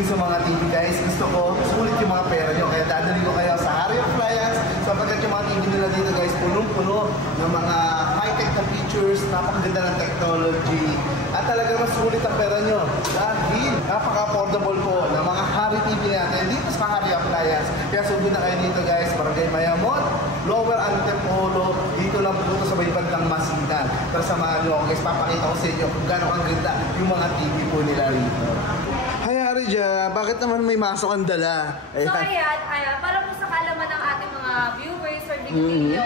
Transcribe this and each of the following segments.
pagdating sa mga TV guys, gusto ko, sulit yung mga pera nyo. Kaya dadali ko kayo sa Harry Appliance, sapagkat yung mga TV nila dito guys, punong-puno ng mga high-tech na features, napakaganda ng technology, at talagang mas sulit ang pera nyo. Dahil napaka-affordable po ng mga Harry TV natin dito sa Harry Appliance. Kaya sundin na kayo dito guys, Barangay Mayamot, Lower Antipolo, dito lang po sa may bandang Masindan. Pero samahan nyo guys, papakita ko sa inyo kung gano'ng ang ganda yung mga TV po nila rito. Hi Arija, bakit naman may masok ang dala? So ayan, para po sa kaalaman ng ating mga viewers or video,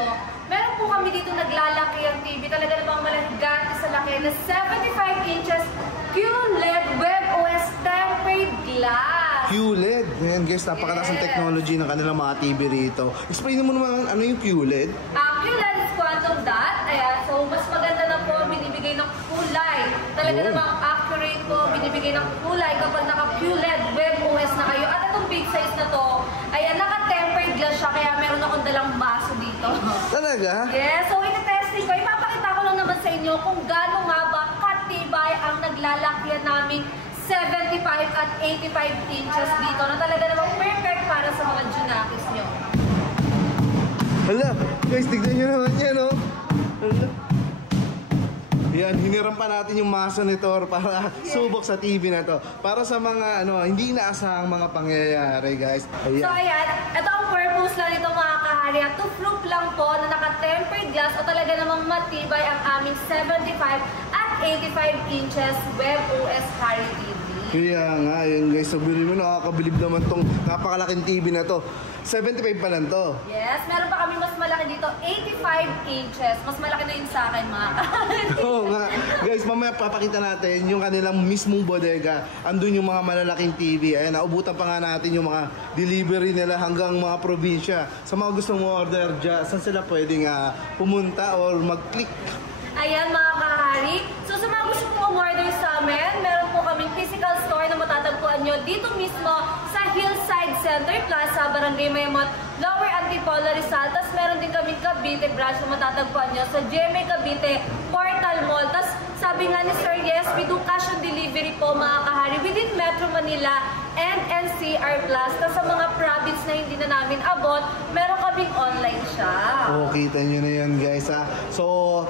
meron po kami dito naglalaki ang TV. Talaga namang malagyan sa laki na 75 inches QLED WebOS tempered glass. QLED. Ayan guys, napakataas ang technology ng kanilang mga TV rito. Explain mo naman ano yung QLED? QLED is quantum dot. Ayan, so mas maganda na po, binibigay ng kulay. Talaga namang accurate po, binibigay ng kulay kapag naka-QLED WebOS na kayo. At itong big size na to, ayan, naka-tempered glass siya, kaya meron akong dalang baso dito. Talaga? Yes, so ina-testing ko. Ipapakita ko lang naman sa inyo kung gaano nga ba katibay ang naglalakyan namin 75 at 85 inches dito na talaga namang perfect para sa mga junakis nyo. Hala, guys, tignan nyo naman yan, oh. Hala. Yan, hiniram pa natin yung monitor para subok sa TV na to. Para sa mga hindi inaasahang mga pangyayari, guys. Ayan. So ayan, ito ang purpose lang nito mga kahari. To proof lang po na naka-tempered glass o talaga namang matibay ang aming 75 at 85 inches WebOS Harry TV. Kaya nga, yun guys, sabihin mo, nakakabilib naman tong napakalaking TV na to. 75 pa lang to. Yes, meron pa kami mas malaki dito, 85 inches. Mas malaki na yun sa akin, mga Oo nga. Guys, mamaya papakita natin yung kanilang mismong bodega. Andun yung mga malalaking TV. Ayan, naubutan pa nga natin yung mga delivery nila hanggang mga probinsya. Sa mga gustong order dyan, saan sila pwedeng pumunta or mag-click? Ayan mga kahari. So sa mga gusto pong umorder sa amin, meron po kaming physical store na matatagpuan nyo dito mismo sa Hillside Center Plaza, Barangay Mayamot, Lower Antipolo, Rizal. Tapos meron din kaming Cavite branch na matatagpuan nyo sa GMA Cavite Portal Mall. Tapos sabi nga ni Sir, yes, we do cash on delivery po mga kahari within Metro Manila and NCR Plus. Tapos sa mga province na hindi na namin abot, meron kaming online siya. Oo, kita nyo na yan guys ha. So,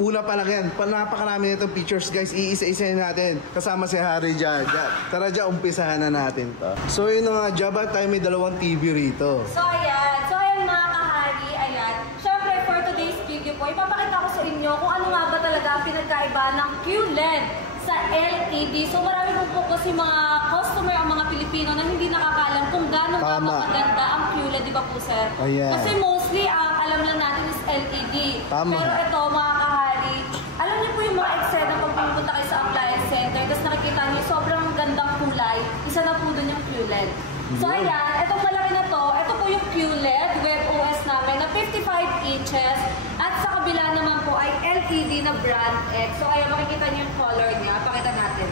una pa lang yan. Napakarami na itong pictures guys. Iisa-isahin natin. Kasama si Harry dyan. Tara dyan, umpisahan na natin to. So yun nga, Jabba tayo may dalawang TV rito. So ayan mga kahari, ayan. Siyempre for today's video po, ipapakita ko sa inyo kung ano nga ba talaga ang pinagkaiba ng QLED sa LED. So marami pong po kasi mga customer, ang mga Pilipino na hindi nakakalam kung gano'ng maganda ang QLED, di ba po sir? Ayan. Kasi mostly ang alam lang natin is LED. Tama. Pero ito mga kahari, alam niyo po yung mga eksena pag pumunta kayo sa appliance center, tapos nakikita niyo sobrang gandang kulay, isa na po dun yung QLED. So ayan, itong malaki na to, ito po yung QLED WebOS namin na 55 inches at sa kabila naman po ay LED na brand X. So ayan, makikita niyo yung color niya, pakita natin.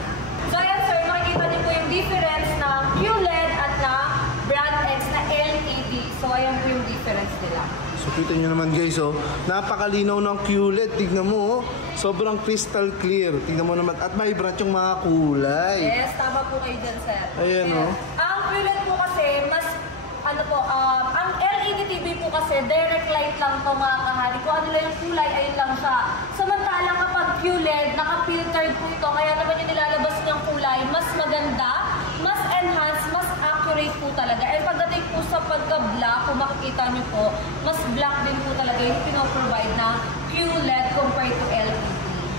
So ayan sir, makikita niyo po yung difference ng QLED at ng brand X na LED. So ayan po yung difference nila. So kita nyo naman guys, oh, napakalinaw ng QLED. Tignan mo, oh, sobrang crystal clear. Tignan mo naman, at may vibrant yung mga kulay. Yes, tama po kayo dyan sir. Ayan yes. Oh. Ang QLED po kasi, mas, ang LED TV po kasi, direct light lang to mga kahari. Kung ano lang yung kulay, ayun lang siya. Samantalang kapag QLED, naka-filtered po ito, kaya naman yung nilalabas niyang kulay, mas maganda, mas enhanced, mas accurate po talaga. And pagdating po sa pagka-black, kung makikita niyo po, mas black din po talaga yung pinoprovide na QLED compared to LED.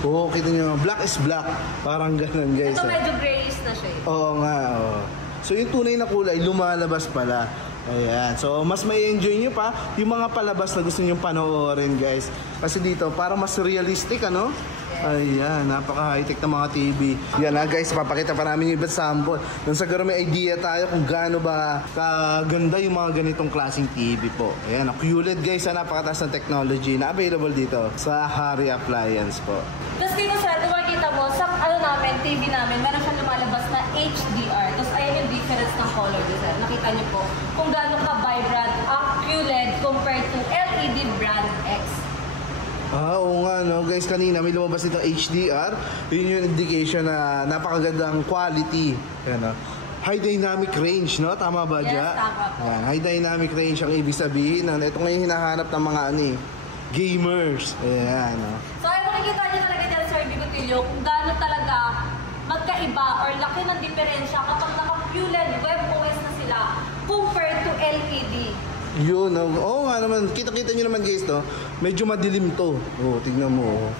Oo, kita nyo, black is black. Parang ganun guys. Ito medyo grayish na siya. Oo nga, oo. So yung tunay na kulay, lumalabas pala. Ayan. So mas may enjoy nyo pa yung mga palabas na gusto nyo panoorin guys. Kasi dito, parang mas realistic, ano? Ayan, napaka-high-tech ng mga TV. Yan na guys, papakita pa namin yung iba't sample. Nang siguro may idea tayo kung gaano ba kaganda yung mga ganitong klaseng TV po. Ayan, QLED guys, napakataas ng technology na available dito sa Harry Appliance po. Tapos dito sir, kung makikita mo, sa TV namin, meron siyang lumalabas na HDR. Tapos ayan yung difference ng color dito sir. Nakita niyo po kung gaano ka-vibrant ang QLED compared to LED brand X. Oo nga no guys, kanina may lumabas itong HDR. Yun yung indication na napakagandang quality. Ayan, high dynamic range, no? Tama ba, Yes, Ja? tama po. Yan, high dynamic range ang ibig sabihin. Ito ngayon hinahanap ng mga gamers. Ayan, no? So, ay makikita niyo talaga dyan, Sir Bigotilio, kung gaano talaga magkaiba or laki ng diferensya kapag naka-QLED WebOS na sila compared to LED. Yun, oo nga naman. Kita-kita nyo naman guys, no? Medyo madilim to. Oh, tignan mo. Oh.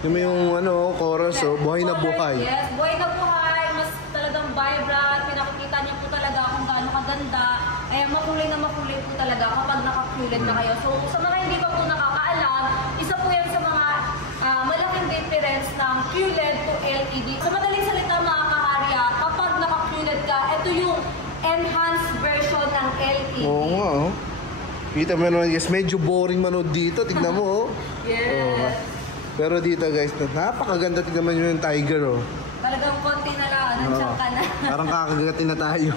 Yung chorus, buhay na buhay. Yes, buhay na buhay. Mas talagang vibrant. Pinakikita niyo po talaga kung gaano kaganda. Eh, makulay na makulay po talaga kapag naka-QLED na kayo. So, sa mga hindi pa po nakakaalam, isa po yan sa mga malaking difference ng QLED to LED. Sa madaling salita mga kaharya, kapag naka-QLED ka, ito yung enhanced version ng LED. Oo nga, oh. Kita mo naman guys, medyo boring manood dito. Tignan mo, oh. Yes. Pero dito guys, napakaganda. Tignan mo yung tiger, oh. Talagang konti na lang, nandiyan ka na. Parang kakagatin na tayo.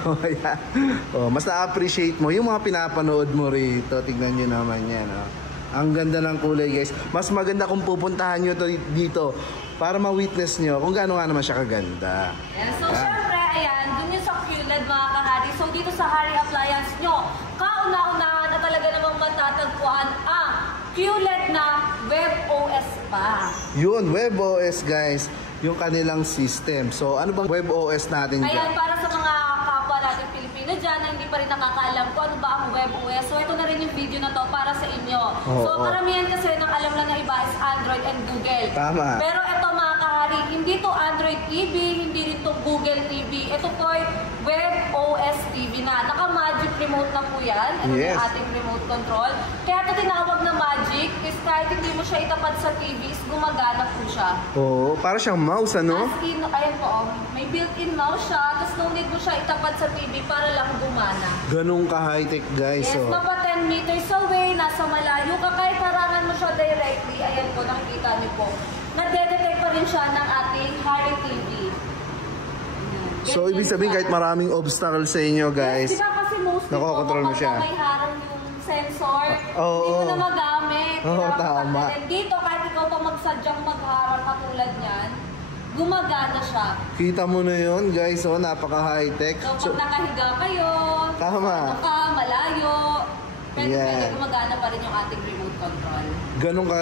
Mas na-appreciate mo yung mga pinapanood mo rito. Tignan nyo naman yan, oh. Ang ganda ng kulay guys. Mas maganda kung pupuntahan nyo to dito para ma-witness nyo kung gaano nga naman siya kaganda. Yes, so syempre, ayan, dun yung sa QLED mga kahari. So dito sa Hari Appliance nyo, kauna-unahan na talaga namang matatagpuan ang QLED na WebOS pa. Yun, WebOS guys, yung kanilang system. So ano bang WebOS natin dyan? Ayan, para sa mga kapwa natin Pilipino dyan na hindi pa rin nakakaalam kung ano ba ang WebOS. So ito na rin yung video na to para sa inyo. So karamihan kasi nang alam lang na iba is Android and Google. Tama. Pero ito mga kahari, hindi to Android TV, hindi rin to Google TV. Ito po ay WebOS TV na. Naka-Magic remote na po yan. Ito Yes. yung ating remote control. Kaya ito tinawag na Magic is kahit hindi mo siya itapat sa TV, is gumagana po siya. Oo, para siyang mouse, ano? As in, ayan po, may built-in mouse siya, tapos no need mo siya itapat sa TV para lang gumana. Ganun ka-high-tech guys. Yes, Oh. mapa 10 meters away, nasa malayo ka, kahit harangan mo siya directly, ayan po, nakikita niyo po. Nade-detect pa rin siya ng ating Hari TV. So ibig sabihin kahit maraming obstacle sa inyo guys. Yes, diba kasi mostly nakokontrol mo siya. May harang yung sensor, Oo. hindi mo na magamit. Oo, Kailangan tama. tanggalin. Dito, kahit ikaw pa magsadyang magharang katulad niyan, gumagana siya. Kita mo na yun guys, oh, napaka-high-tech. So, pag nakahiga kayo, Tama. ano ka, malayo, pwede Yeah. gumagana pa rin yung ating remote control. Ganun ka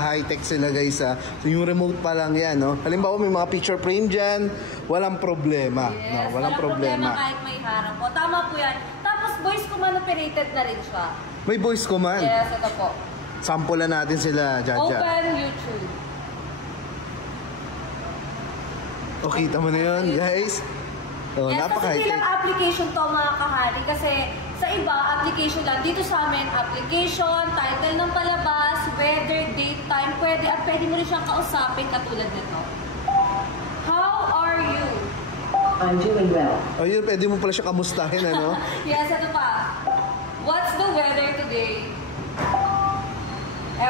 high-tech sila guys ha. So, yung remote pa lang yan, no? Halimbawa may mga picture frame dyan, walang problema. Yes, No, walang problema. kahit may harang po. Tama po yan. Tapos voice command operated na rin siya. May voice command. Yes, ito po. Sample na natin sila, Jaja. Open YouTube. O, kita mo na yun guys. Oh, Yes, kasi napaka-high-tech. bilang application to mga kahari. Kasi sa iba, application lang. Dito sa amin, application, title ng palabas, weather, date, time, pwede. At pwede mo rin siyang kausapin katulad nito. How are you? I'm doing well. O yun, pwede mo pala siya kamustahin, ano? Yes, ito pa. What's the weather today?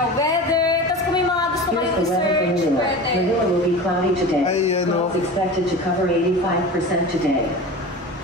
Weather. Tapos kung may mga gusto Here's kayong the weather for i-search, Manila. pwede. Manila will be cloudy today. Ay, ano? Clouds expected to cover 85% today.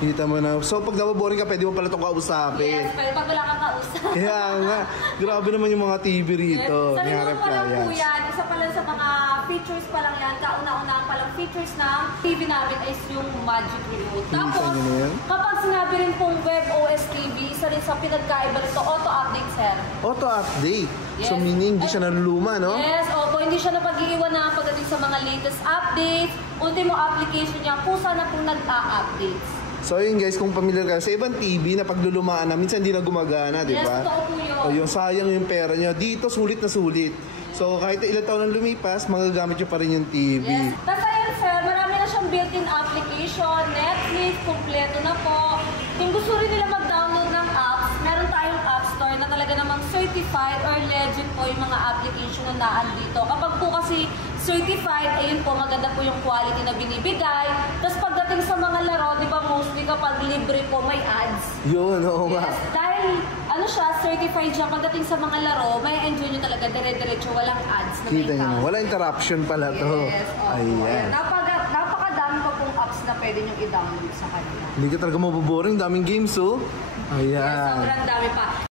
Kita mo na. So, pag nababoring ka, pwede mo pala itong kausapin. Yes, pwede pag wala kang kausap. Kaya nga, grabe naman yung mga TV rito. Sa Mga remote pa lang po appliance. yan. Isa pa lang sa mga features pa lang yan. Kauna-unaan pa lang features ng TV namin is yung Magic Remote. Tapos, niyo na yan? kapag sinabi rin pong WebOS TV, isa rin sa pinagkaiba nito, auto-update, sir. Auto-update. So, Yes. meaning hindi siya naluluma, no? Yes, opo. Hindi siya napag-iiwan na pagdating sa mga latest updates. Ultimo application niya, kung sana pong nag-a-updates. So yun guys, kung familiar ka sa ibang TV na paglulumaan na minsan hindi na gumagana, di Yes, ba? totoo po yun. O yung sayang yung pera nyo. Dito sulit na sulit. So kahit ilang taon ang lumipas, magagamit nyo pa rin yung TV. Yes. Tapos ayun sir, marami na siyang built-in application, Netflix, kompleto na po. Kung gusto rin nila mag-download ng apps, meron tayong app store na talaga namang certified or legit po yung mga application na naandito. Kapag po kasi certified, ayun po, maganda po yung quality na binibigay. Tapos pagdating sa mga laro, di ba mostly kapag libre po may ads. Yun, oo nga. Yes, dahil ano siya, certified siya, pagdating sa mga laro, may enjoy nyo talaga dire-diretso, walang ads na may Kita nyo, count. wala interruption pala to. Yes, opo. Ayan. Napakadami pa pong apps na pwede nyo i-download sa kanila. Hindi ka talaga maboboring, daming games, oh. Yes, Ayan. sobrang dami pa.